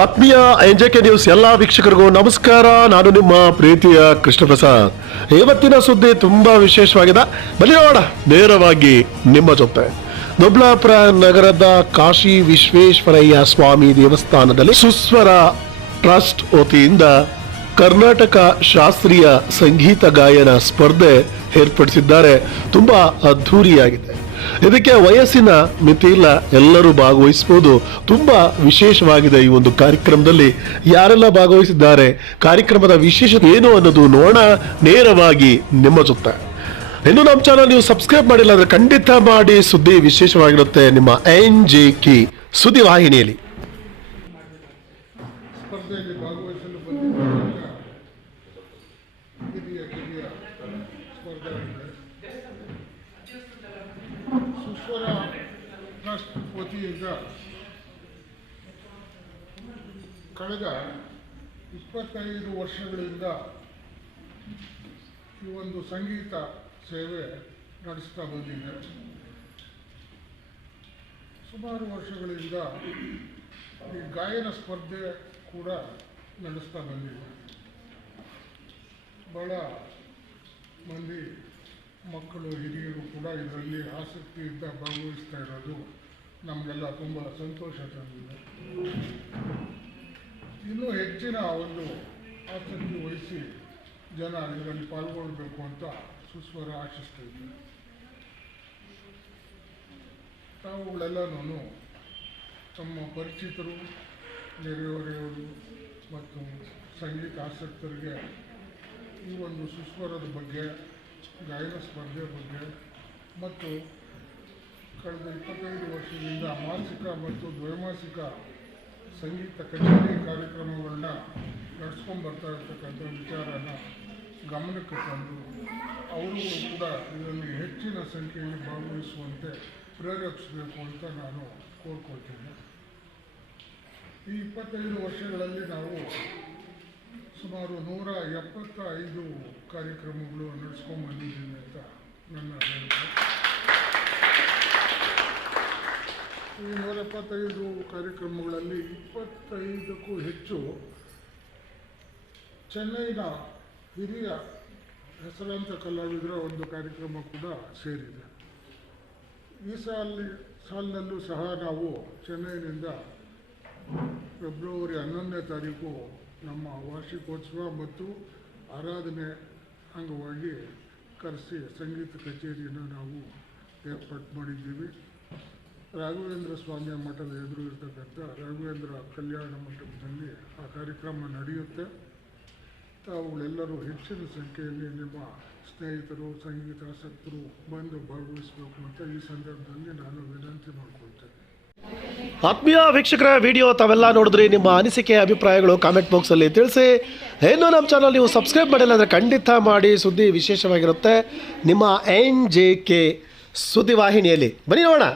ಆತ್ಮೀಯ NJK news ಎಲ್ಲ ವೀಕ್ಷಕರಿಗೂ ನಮಸ್ಕಾರ. ನಾನು ನಿಮ್ಮ ಪ್ರೀತಿಯ ಕೃಷ್ಣ ಪ್ರಸಾದ್. ಇವತ್ತಿನ ಸುದ್ದಿ ತುಂಬಾ ವಿಶೇಷವಾಗಿದೆ. ಬನ್ನಿ ನೋಡೋಣ ನೇರವಾಗಿ ನಿಮ್ಮ ಜೊತೆ. ದೊಡ್ಡಬಳ್ಳಾಪುರ ನಗರದ ಕಾಶಿ ವಿಶ್ವೇಶ್ವರಯ್ಯ ಸ್ವಾಮಿ ದೇವಸ್ಥಾನದಲ್ಲಿ ಸುಸ್ವರ ಟ್ರಸ್ಟ್ ವತಿಯಿಂದ ಕರ್ನಾಟಕ ಶಾಸ್ತ್ರೀಯ ಸಂಗೀತ ಗಾಯನ ಸ್ಪರ್ಧೆ ಏರ್ಪಡಿಸಿದ್ದಾರೆ. ತುಂಬಾ ಅದ್ಧೂರಿಯಾಗಿದೆ. ಇದಕ್ಕೆ ವಯಸ್ಸಿನ ಮಿತಿ ಇಲ್ಲ, ಎಲ್ಲರೂ ಭಾಗವಹಿಸಬಹುದು. ತುಂಬಾ ವಿಶೇಷವಾಗಿದೆ ಈ ಒಂದು ಕಾರ್ಯಕ್ರಮದಲ್ಲಿ. ಯಾರೆಲ್ಲ ಭಾಗವಹಿಸಿದ್ದಾರೆ, ಕಾರ್ಯಕ್ರಮದ ವಿಶೇಷತೆ ಏನು ಅನ್ನೋದು ನೋಡೋಣ ನೇರವಾಗಿ ನಿಮ್ಮ ಜೊತೆ. ಇನ್ನು ನಮ್ಮ ಚಾನಲ್ ನೀವು ಸಬ್ಸ್ಕ್ರೈಬ್ ಮಾಡಿಲ್ಲ ಅಂದ್ರೆ ಖಂಡಿತ ಮಾಡಿ. ಸುದ್ದಿ ವಿಶೇಷವಾಗಿರುತ್ತೆ ನಿಮ್ಮ NJK ಸುದ್ದಿ ವಾಹಿನಿಯಲ್ಲಿ. ಸ್ಪರ್ಧೆಯಲ್ಲಿ ಭಾಗವಹಿಸಲು ಬಂದಿದ್ದ ಹಿರಿಯ ಸ್ಪರ್ಧಾರ್ಥಿಗಳು ಸುಸ್ವರ ಟ್ರಸ್ಟ್ ವತಿಯಿಂದ ಕಳೆದ 25 ವರ್ಷಗಳಿಂದ ಈ ಒಂದು ಸಂಗೀತ ಸೇವೆ ನಡೆಸ್ತಾ ಬಂದಿದೆ. ಸುಮಾರು ವರ್ಷಗಳಿಂದ ಈ ಗಾಯನ ಸ್ಪರ್ಧೆ ಕೂಡ ನಡೆಸ್ತಾ ಬಂದಿದೆ. ಬಹಳ ಮಂದಿ ಮಕ್ಕಳು ಹಿರಿಯರು ಕೂಡ ಇದರಲ್ಲಿ ಆಸಕ್ತಿಯಿಂದ ಭಾಗವಹಿಸ್ತಾ ಇರೋದು ನಮಗೆಲ್ಲ ತುಂಬ ಸಂತೋಷ ತಂದಿದೆ. ಇನ್ನೂ ಹೆಚ್ಚಿನ ಒಂದು ಆಸಕ್ತಿ ವಹಿಸಿ ಜನ ಇದರಲ್ಲಿ ಪಾಲ್ಗೊಳ್ಬೇಕು ಅಂತ ಸುಸ್ವರ ಆಶಿಸ್ತಿದ್ದೆ. ತಾವುಗಳೆಲ್ಲನೂ ತಮ್ಮ ಪರಿಚಿತರು, ನೆರೆಹೊರೆಯವರು ಮತ್ತು ಸಂಗೀತ ಆಸಕ್ತರಿಗೆ ಈ ಒಂದು ಸುಸ್ವರದ ಬಗ್ಗೆ, ಗಾಯನ ಸ್ಪರ್ಧೆ ಬಗ್ಗೆ ಮತ್ತು ಕಳೆದ 25 ವರ್ಷದಿಂದ ಮಾಸಿಕ ಮತ್ತು ದ್ವೈಮಾಸಿಕ ಸಂಗೀತ ಕಚೇರಿ ಕಾರ್ಯಕ್ರಮಗಳನ್ನ ನಡೆಸ್ಕೊಂಡು ಬರ್ತಾ ಇರ್ತಕ್ಕಂಥ ವಿಚಾರನ ಗಮನಕ್ಕೆ ತಂದು ಅವರುಗಳು ಕೂಡ ಇದರಲ್ಲಿ ಹೆಚ್ಚಿನ ಸಂಖ್ಯೆಯಲ್ಲಿ ಭಾಗವಹಿಸುವಂತೆ ಪ್ರೇರೇಪಿಸಬೇಕು ಅಂತ ನಾನು ಕೋರ್ಕೊಳ್ತೇನೆ. ಈ 25 ವರ್ಷಗಳಲ್ಲಿ ನಾವು ಸುಮಾರು 175 ಕಾರ್ಯಕ್ರಮಗಳು ನಡೆಸ್ಕೊಂಡು ಬಂದಿದ್ದೀವಿ ಅಂತ ನನ್ನ ಅಭಿಪ್ರಾಯ. ಈ 175 ಕಾರ್ಯಕ್ರಮಗಳಲ್ಲಿ 25ಕ್ಕೂ ಹೆಚ್ಚು ಚೆನ್ನೈನ ಹಿರಿಯ ಹೆಸರಾಂತ ಕಲಾವಿದರ ಒಂದು ಕಾರ್ಯಕ್ರಮ ಕೂಡ ಸೇರಿದೆ. ಈ ಸಾಲಿನಲ್ಲೂ ಸಹ ನಾವು ಚೆನ್ನೈನಿಂದ ಫೆಬ್ರವರಿ 11ನೇ ತಾರೀಕು ನಮ್ಮ ವಾರ್ಷಿಕೋತ್ಸವ ಮತ್ತು ಆರಾಧನೆ ಅಂಗವಾಗಿ ಕರೆಸಿ ಸಂಗೀತ ಕಚೇರಿಯನ್ನು ನಾವು ಏರ್ಪಾಟ್ ಮಾಡಿದ್ದೀವಿ. ರಾಘವೇಂದ್ರ ಸ್ವಾಮಿಯ ಮಠದ ಎದುರು ಇರತಕ್ಕಂಥ ರಾಘವೇಂದ್ರ ಕಲ್ಯಾಣ ಮಂಟಪದಲ್ಲಿ ಆ ಕಾರ್ಯಕ್ರಮ ನಡೆಯುತ್ತೆ. ತಾವುಗಳೆಲ್ಲರೂ ಹೆಚ್ಚಿನ ಸಂಖ್ಯೆಯಲ್ಲಿ ನಿಮ್ಮ ಸ್ನೇಹಿತರು, ಸಂಗೀತಾಸಕ್ತರು ಬಂದು ಭಾಗವಹಿಸಬೇಕು ಅಂತ ಈ ಸಂದರ್ಭದಲ್ಲಿ ನಾನು ವಿನಂತಿ ಮಾಡಿಕೊಳ್ತೇನೆ. ಆತ್ಮೀಯ ವೀಕ್ಷಕರ, ವಿಡಿಯೋ ತಾವೆಲ್ಲ ನೋಡಿದ್ರಿ. ನಿಮ್ಮ ಅನಿಸಿಕೆ, ಅಭಿಪ್ರಾಯಗಳು ಕಾಮೆಂಟ್ ಬಾಕ್ಸಲ್ಲಿ ತಿಳಿಸಿ. ಏನು ನಮ್ಮ ಚಾನಲ್ ನೀವು ಸಬ್ಸ್ಕ್ರೈಬ್ ಮಾಡಿಲ್ಲ ಅಂದರೆ ಖಂಡಿತ ಮಾಡಿ. ಸುದ್ದಿ ವಿಶೇಷವಾಗಿರುತ್ತೆ ನಿಮ್ಮ NJK ಸುದ್ದಿ ವಾಹಿನಿಯಲ್ಲಿ. ಬನ್ನಿ ನೋಡೋಣ.